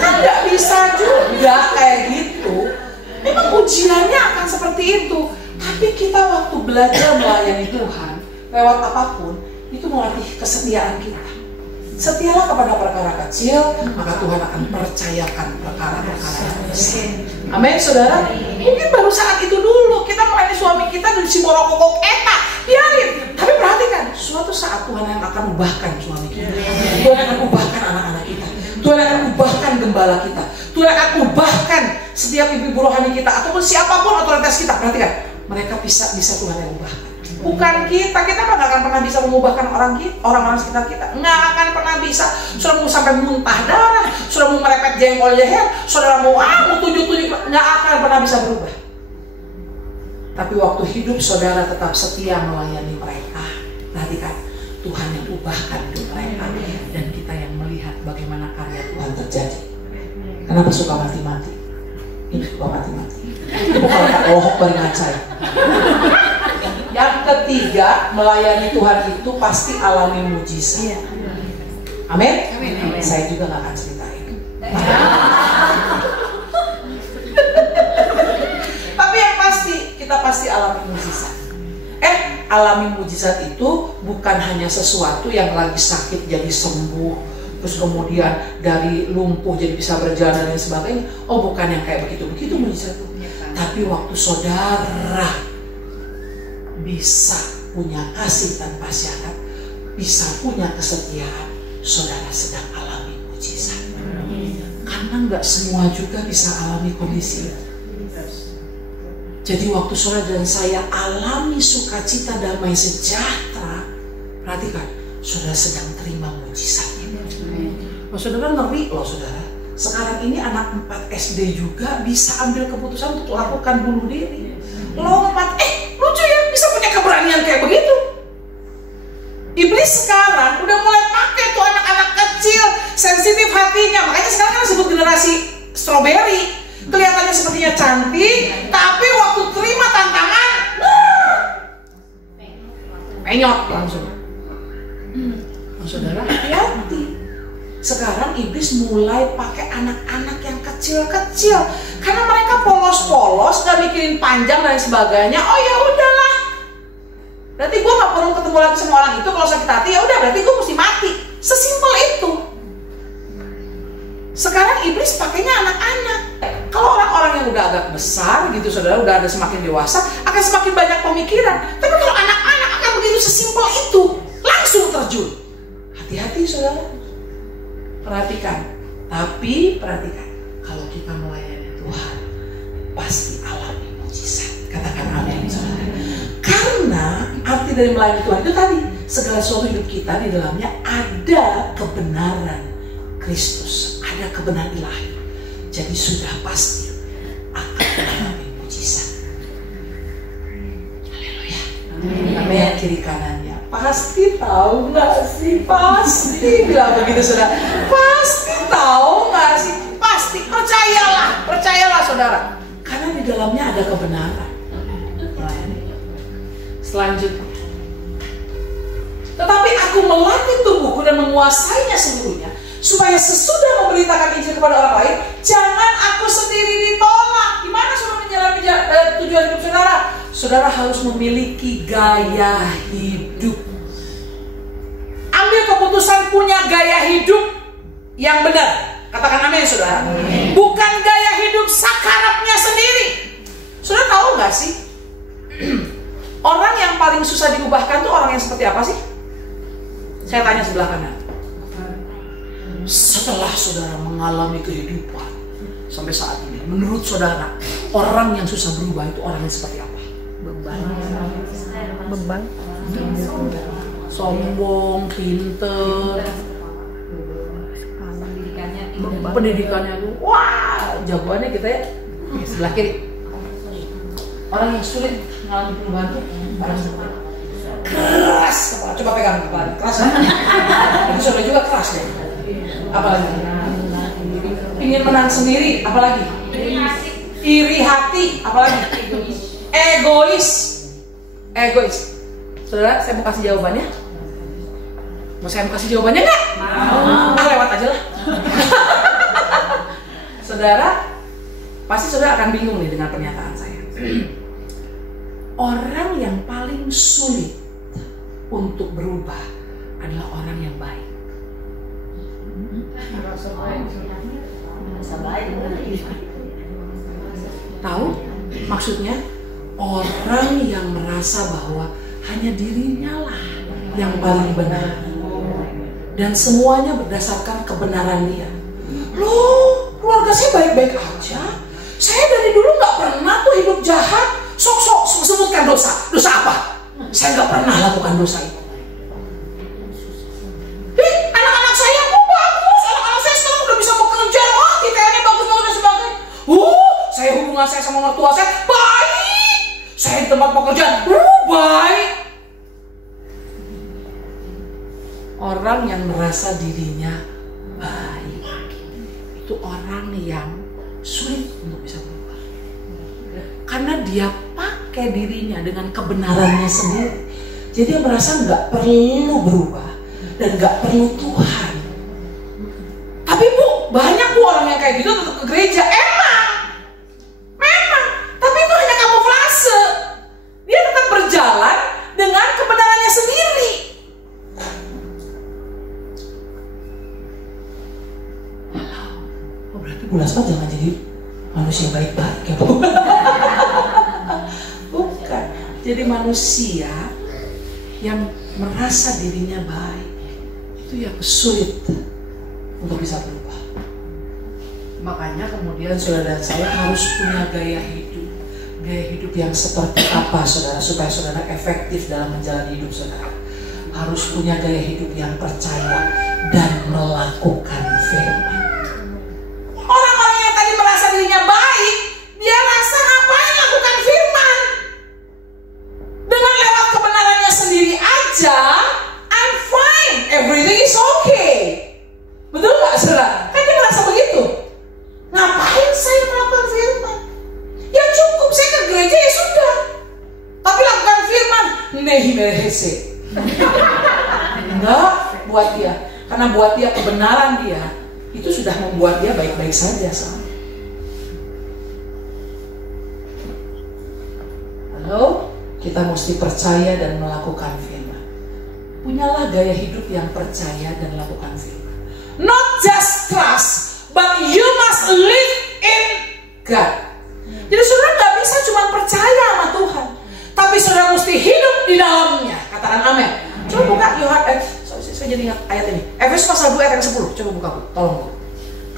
Kan nggak bisa juga kayak gitu. Memang ujiannya akan seperti itu. Tapi kita waktu belajar melayani Tuhan lewat apapun, itu melatih kesetiaan kita. Setialah kepada perkara kecil, maka Tuhan akan percayakan perkara-perkara yang besar. Amin, saudara. Mungkin baru saat itu dulu kita melayani suami kita dari si borokokok eta, biarin. Tapi perhatikan, suatu saat Tuhan yang akan ubahkan suami kita. Tuhan akan ubahkan anak-anak kita. Tuhan akan ubahkan gembala kita. Tuhan akan ubahkan setiap ibu rohani kita ataupun siapapun otoritas kita. Perhatikan, mereka bisa Tuhan yang ubahkan. Bukan kita nggak akan pernah bisa mengubahkan orang-orang sekitar kita. Nggak akan pernah bisa. Sudah mau sampai muntah darah, sudah mau merepet jengkol leher, saudara mau tunjuk-tunjuk, nggak akan pernah bisa berubah. Tapi waktu hidup saudara tetap setia melayani mereka. Perhatikan, Tuhan yang ubahkan hidup mereka dan kita yang melihat bagaimana karya Tuhan terjadi. Kenapa suka mati-mati? Ini suka mati-mati. Itu bukan kata lohok beringat. Yang ketiga, melayani Tuhan itu pasti alami mujizat. Amin? Saya juga gak akan ceritain. Tapi yang pasti, kita pasti alami mujizat. Alami mujizat itu bukan hanya sesuatu yang lagi sakit jadi sembuh, terus kemudian dari lumpuh jadi bisa berjalan dan lain sebagainya. Oh, bukan yang kayak begitu mujizat itu. Tapi waktu saudara bisa punya kasih tanpa syarat, bisa punya kesetiaan, saudara sedang alami mujizat. Karena nggak semua juga bisa alami kondisi itu. Jadi waktu saudara dan saya alami sukacita damai sejahtera, perhatikan, saudara sedang terima mujizatnya. Saudara ngeri loh saudara. Sekarang ini anak 4 SD juga bisa ambil keputusan untuk lakukan bunuh diri. Lompat, lucu ya, bisa punya keberanian kayak begitu. Iblis sekarang udah mulai pakai tuh anak-anak kecil, sensitif hatinya. Makanya sekarang kan disebut generasi strawberry. Kelihatannya sepertinya cantik, tapi waktu terima tantangan, penyot langsung. Saudara, hati-hati. Sekarang iblis mulai pakai anak-anak yang kecil-kecil, karena mereka polos-polos, gak mikirin panjang dan sebagainya. Oh ya udahlah, berarti gue gak perlu ketemu lagi sama orang itu. Kalau sakit hati ya udah, berarti gue mesti mati. Sesimpel itu. Sekarang iblis pakainya anak-anak. Kalau orang-orang yang udah agak besar gitu saudara, udah ada semakin dewasa, akan semakin banyak pemikiran. Tapi kalau anak-anak akan begitu sesimpel itu, langsung terjun. Hati-hati saudara. Perhatikan. Tapi perhatikan, kalau kita melayani Tuhan, pasti alami mujizat. Katakan amin saudara. Karena arti dari melayani Tuhan itu tadi, segala sesuatu hidup kita di dalamnya ada kebenaran Kristus, ada kebenaran ilahi. Jadi sudah pasti akan mengalami mujizat. Haleluya. Amin. Kiri kanannya pasti tahu nggak sih? Pasti bilang begitu saudara. Pasti tahu nggak sih? Pasti, percayalah saudara. Karena di dalamnya ada kebenaran. Selanjutnya, tetapi aku melatih tubuhku dan menguasainya seluruhnya, supaya sesudah memberitakan Injil kepada orang lain, jangan aku sendiri ditolak. Gimana saudara menjalani tujuan hidup saudara? Saudara harus memiliki gaya hidup. Ambil keputusan punya gaya hidup yang benar. Katakan amin saudara. Bukan gaya hidup sakarapnya sendiri. Saudara tahu gak sih? Orang yang paling susah diubahkan tuh orang yang seperti apa sih? Saya tanya sebelah kanan. Setelah saudara mengalami kehidupan sampai saat ini, menurut saudara, orang yang susah berubah itu orang yang seperti apa? Beban, sombong, pinter, pendidikannya tuh, wah, jagoannya kita ya. Sebelah kiri, orang yang sulit mengalami perubahan tuh orang seperti keras kepala. Coba pegang kepala, keras. Itu saudara juga keras deh. Apalagi ingin menang sendiri, apalagi iri hati, apalagi egois. Saudara, saya mau kasih jawabannya. Mau saya kasih jawabannya nggak? Mau. Lewat aja lah. Saudara, pasti saudara akan bingung nih dengan pernyataan saya. Orang yang paling sulit untuk berubah adalah orang yang baik. Tahu maksudnya? Orang yang merasa bahwa hanya dirinya lah yang paling benar dan semuanya berdasarkan kebenaran dia. Loh, keluarga saya baik-baik aja. Saya dari dulu nggak pernah tuh hidup jahat. Sok sebutkan dosa apa? Saya nggak pernah lakukan dosa itu. Anak-anak saya bagus. Anak-anak saya sekarang udah bisa bekerja, ITN-nya bagus dan sebagainya. Saya hubungan saya sama mertua saya baik. Saya di tempat pekerjaan, baik. Orang yang merasa dirinya baik itu orang yang sulit untuk bisa berubah, karena dia pakai dirinya dengan kebenarannya sendiri. Jadi dia merasa nggak perlu berubah dan nggak perlu Tuhan. Tapi Bu, banyak Bu orang yang kayak gitu tetap ke gereja. Memang, tapi itu hanya kamuflase. Dia tetap berjalan dengan kebenarannya sendiri. Oh, berarti Bu Lasma jangan jadi manusia baik-baik ya Bu. Bukan, jadi manusia yang merasa dirinya baik itu yang sulit untuk bisa berubah. Makanya kemudian saudara dan saya harus punya gaya hidup yang seperti apa saudara, supaya saudara efektif dalam menjalani hidup saudara. Harus punya gaya hidup yang percaya dan melakukan firman. Orang-orang yang tadi merasa dirinya baik, dia rasa ngapain lakukan firman? Dengan lewat kebenarannya sendiri aja, I'm fine, everything is okay. Betul gak saudara? Kan dia merasa begitu. Ngapain saya melakukan firman? Ya cukup saya ke gereja ya sudah. Tapi lakukan firman, nehi merhese. Enggak buat dia. Karena buat dia kebenaran dia itu sudah membuat dia baik-baik saja sama. Halo? Kita mesti percaya dan melakukan firman. Punyalah gaya hidup yang percaya dan lakukan firman. Not just trust, but you must live in God. Jadi saudara gak bisa cuma percaya sama Tuhan, tapi saudara mesti hidup di dalamnya. Katakan amin. Coba buka Yohanes, saya jadi ingat ayat ini. Efesus pasal 2 ayat 10. Coba buka Bu, tolong Bu.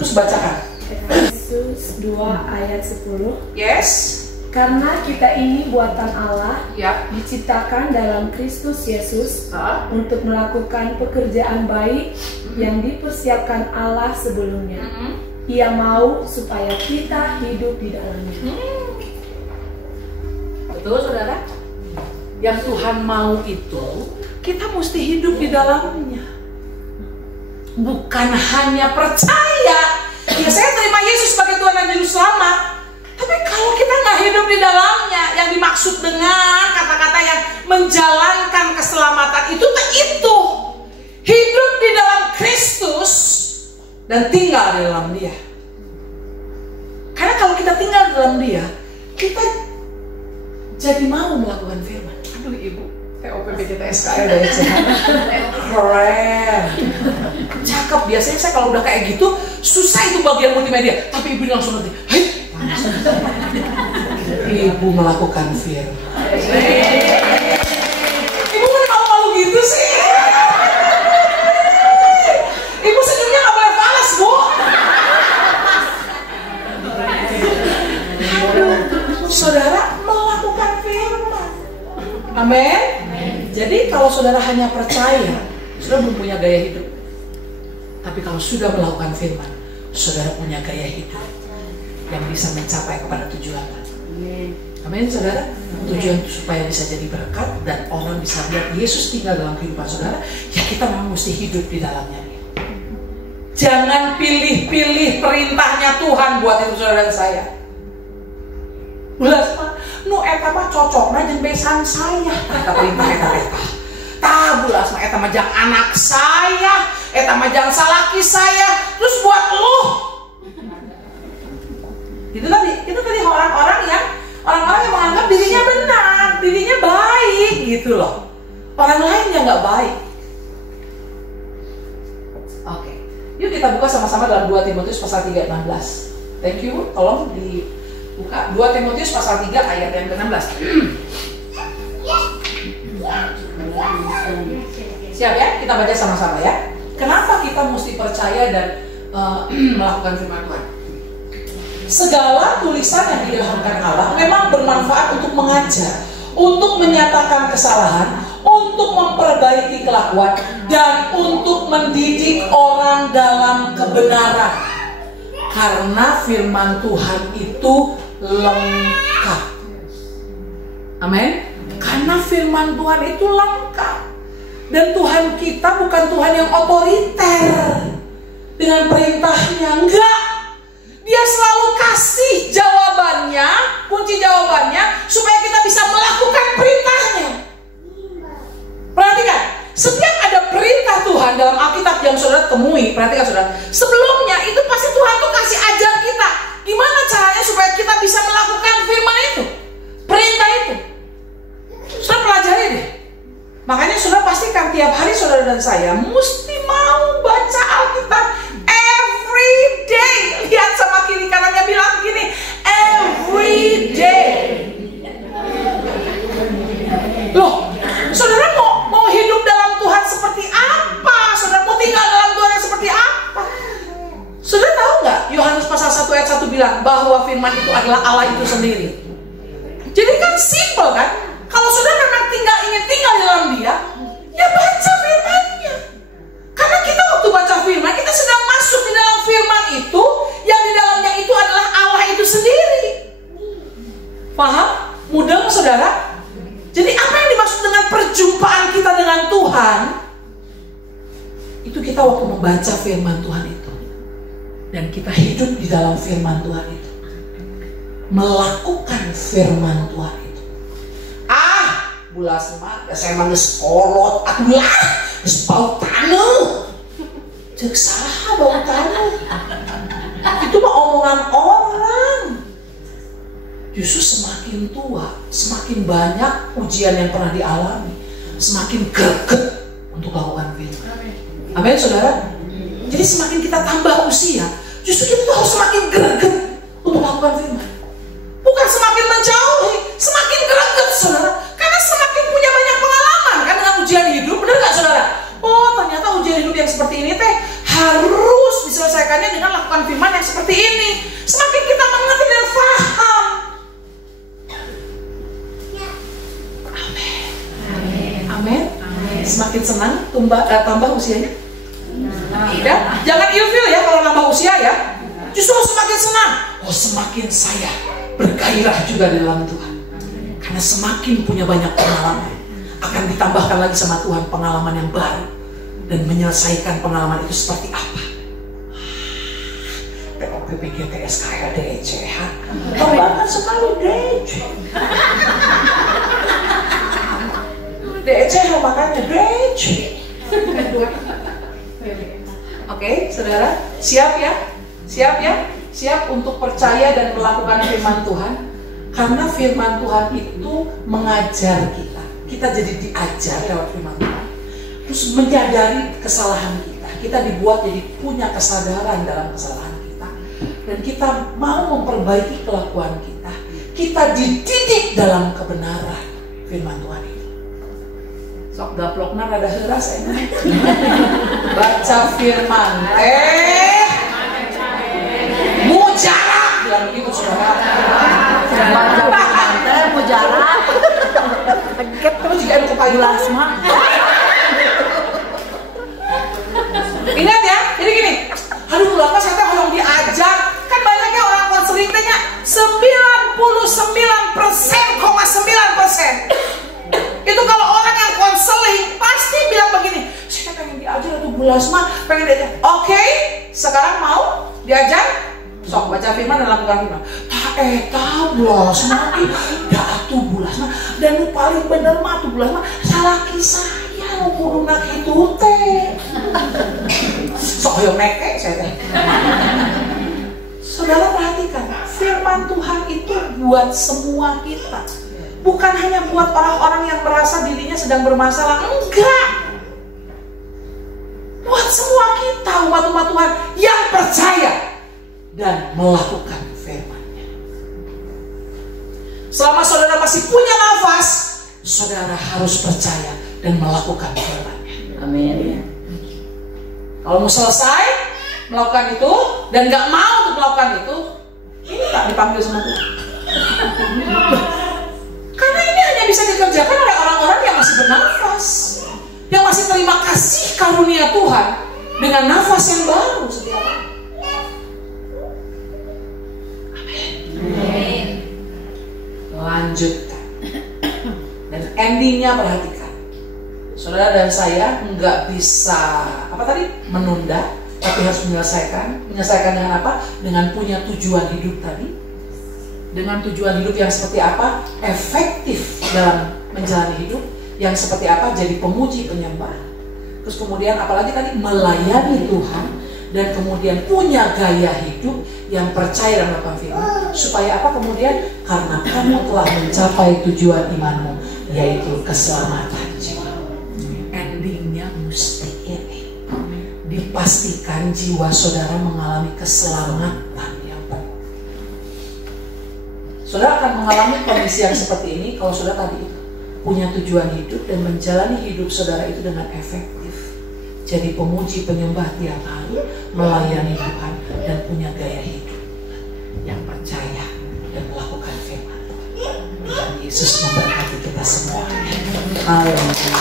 Terus bacakan. Efesus 2 ayat 10. Yes. Karena kita ini buatan Allah, Ya. diciptakan dalam Kristus Yesus untuk melakukan pekerjaan baik yang dipersiapkan Allah sebelumnya. Ia mau supaya kita hidup di dalamnya. Betul saudara? Yang Tuhan mau itu kita mesti hidup di dalamnya. Bukan hanya percaya, ya saya terima Yesus sebagai Tuhan dan Juru Selamat. Tapi kalau kita nggak hidup di dalamnya, yang dimaksud dengan kata-kata yang menjalankan keselamatan itu hidup di dalam Kristus dan tinggal di dalam Dia. Karena kalau kita tinggal di dalam Dia, kita jadi mau melakukan firman. Aduh Ibu, TOPBDTSKL dari CH. Keren. Cakep. Biasanya saya kalau udah kayak gitu, susah itu bagian multimedia. Tapi Ibu langsung ngerti. Hai. Ibu melakukan firman. Ibu kan malu-malu gitu sih. Ibu senyumnya gak boleh panas Bu. Saudara melakukan firman. Amin. Jadi kalau saudara hanya percaya, saudara belum punya gaya hidup. Tapi kalau sudah melakukan firman, saudara punya gaya hidup yang bisa mencapai kepada tujuan. Amin saudara. Tujuan supaya bisa jadi berkat dan orang bisa lihat Yesus tinggal dalam kehidupan saudara. Ya kita memang mesti hidup di dalamnya. Jangan pilih-pilih perintahnya Tuhan buat hidup saudara dan saya. Ulas mah, nu eta mah cocokna jeung besan saya. Kata perintah eta. Bulas mah eta mah jang anak saya, eta mah jang salaki saya. Terus buat lu. Itu tadi orang-orang yang menganggap dirinya benar, dirinya baik gitu loh. Orang lain yang nggak baik. Oke, yuk kita buka sama-sama dalam 2 Timotius pasal 3 ayat 16. Thank you, tolong dibuka 2 Timotius pasal 3 ayat yang ke-16. Siap ya? Kita baca sama-sama ya. Kenapa kita mesti percaya dan melakukan firman Tuhan? Segala tulisan yang diilhamkan Allah memang bermanfaat untuk mengajar, untuk menyatakan kesalahan, untuk memperbaiki kelakuan, dan untuk mendidik orang dalam kebenaran. Karena firman Tuhan itu lengkap. Amin. Karena firman Tuhan itu lengkap. Dan Tuhan kita bukan Tuhan yang otoriter dengan perintahnya, enggak. Dia selalu kasih jawabannya, kunci jawabannya, supaya kita bisa melakukan perintahnya. Perhatikan, setiap ada perintah Tuhan dalam Alkitab yang saudara temui, perhatikan saudara, sebelumnya itu pasti Tuhan tuh kasih ajar kita gimana caranya supaya kita bisa melakukan firman itu, perintah itu. Saudara pelajari deh. Makanya saudara pastikan tiap hari saudara dan saya mesti mau baca Alkitab every day. Lihat sama kiri kanannya, bilang gini, every day. Loh, saudara mau hidup dalam Tuhan seperti apa? Saudara mau tinggal dalam Tuhan yang seperti apa? Saudara tahu nggak? Yohanes pasal 1 ayat 1 bilang bahwa firman itu adalah Allah itu sendiri. Jadi kan simple kan? Kalau saudara memang ingin tinggal dalam Dia, ya baca firman-Nya. Karena kita waktu baca firman, kita sedang masuk di dalam firman itu, yang di dalamnya itu adalah Allah itu sendiri. Paham? Mudah nggak saudara? Jadi apa yang dimaksud dengan perjumpaan kita dengan Tuhan? Itu kita waktu membaca firman Tuhan itu, dan kita hidup di dalam firman Tuhan itu, melakukan firman Tuhan itu. Bulas mah, saya mah geus kolot, atuh lah, geus bau taneuh. Ceuk saha bau taneuh? Itu mah omongan orang. Justru semakin tua, semakin banyak ujian yang pernah dialami, semakin greget untuk lakukan firman. Amin, saudara. Jadi semakin kita tambah usia, justru kita harus semakin greget untuk melakukan firman. Bukan semakin menjauhi, semakin greget, saudara. Karena semakin punya banyak pengalaman kan dengan ujian hidup, benar nggak saudara? Oh, ternyata ujian hidup yang seperti ini teh harus diselesaikannya dengan lakukan firman yang seperti ini. Semakin kita mengerti dan paham. Amin. Semakin senang tambah usianya. Ya, jangan ilfil ya kalau nambah usia ya. Justru semakin senang. Oh, semakin saya bergairah juga di dalam Tuhan. Karena semakin punya banyak pengalaman, akan ditambahkan lagi sama Tuhan pengalaman yang baru, dan menyelesaikan pengalaman itu seperti apa. POPPG TSKL DC, banget sekali DC. DC makanya DC. Oke, saudara, siap ya? Siap ya? Siap untuk percaya dan melakukan firman Tuhan. Karena firman Tuhan itu mengajar kita. Kita jadi diajar lewat firman Tuhan. Terus menyadari kesalahan kita. Kita dibuat jadi punya kesadaran dalam kesalahan kita. Dan kita mau memperbaiki kelakuan kita. Kita dididik dalam kebenaran firman Tuhan itu. Sok gaplokna rada heura saya. Baca firman. Mujarab bilang begitu saudara. Baca firman teh mujarab. Kaget terus juga ada bulas mah. Ingat ya, jadi gini. Aduh, kenapa saya tolong diajar? Kan banyaknya orang konseling tanya 99,9%. Itu kalau orang yang konseling pasti bilang begini, saya pengen diajar atau bulas mah, pengen diajar. Oke, sekarang mau diajar? Sok baca firman dan lakukan firman. Tak bulas mah, dah tuh bulas mah. Dan lu paling bener mah tuh bulas mah, salah saya lu kudu nak itu teh. Sok yang neke saya teh. Saudara perhatikan, firman Tuhan itu buat semua kita. Bukan hanya buat orang-orang yang merasa dirinya sedang bermasalah, enggak. Buat semua kita, umat-umat Tuhan yang percaya dan melakukan firman-Nya. Selama saudara masih punya nafas, saudara harus percaya dan melakukan firman-Nya. Amin. Kalau mau selesai melakukan itu dan gak mau untuk melakukan itu, ini tak dipanggil sama Tuhan. Karena ini hanya bisa dikerjakan oleh orang-orang yang masih bernafas, yang masih terima kasih karunia Tuhan dengan nafas yang baru setiap hari. Amin. Lanjutkan. endingnya perhatikan. Saudara dan saya nggak bisa menunda, tapi harus menyelesaikan. Menyelesaikan dengan apa? Dengan punya tujuan hidup tadi. Dengan tujuan hidup yang seperti apa? Efektif dalam menjalani hidup. Yang seperti apa? Jadi pemuji, penyembah. Terus kemudian apalagi tadi? Melayani Tuhan. Dan kemudian punya gaya hidup yang percaya dan melakukan firman. Supaya apa kemudian? Karena kamu telah mencapai tujuan imanmu, yaitu keselamatan jiwa. Endingnya mesti ini. Dipastikan jiwa saudara mengalami keselamatan yang penuh. Saudara akan mengalami kondisi yang seperti ini kalau saudara tadi itu punya tujuan hidup dan menjalani hidup saudara itu dengan efektif. Jadi pemuji, penyembah tiap hari, melayani Tuhan dan punya gaya hidup yang percaya dan melakukan firman Tuhan. Tuhan Yesus memberkati kita semua. Haleluya.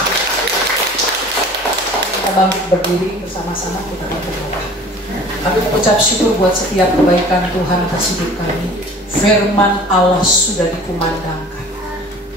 Kita bangkit berdiri bersama-sama, kita berdoa. Kami mengucap syukur buat setiap kebaikan Tuhan atas hidup kami. Firman Allah sudah dikumandangkan.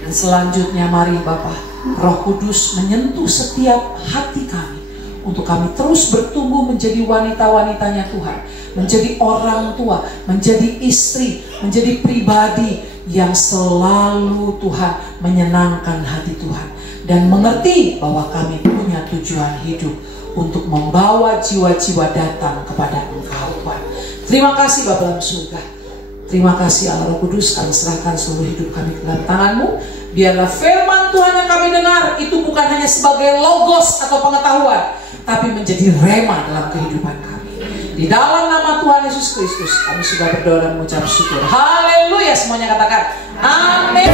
Dan selanjutnya mari Bapa, Roh Kudus menyentuh setiap hati kami. Untuk kami terus bertumbuh menjadi wanita-wanitanya Tuhan. Menjadi orang tua, menjadi istri, menjadi pribadi yang selalu Tuhan menyenangkan hati Tuhan. Dan mengerti bahwa kami punya tujuan hidup untuk membawa jiwa-jiwa datang kepada Engkau Tuhan. Terima kasih Bapa dalam surga. Terima kasih Allah Roh Kudus, kami serahkan seluruh hidup kami ke dalam tangan-Mu. Biarlah firman Tuhan yang kami dengar itu bukan hanya sebagai logos atau pengetahuan, tapi menjadi rema dalam kehidupan kami. Di dalam nama Tuhan Yesus Kristus kami sudah berdoa dan mengucap syukur. Haleluya, semuanya katakan amin.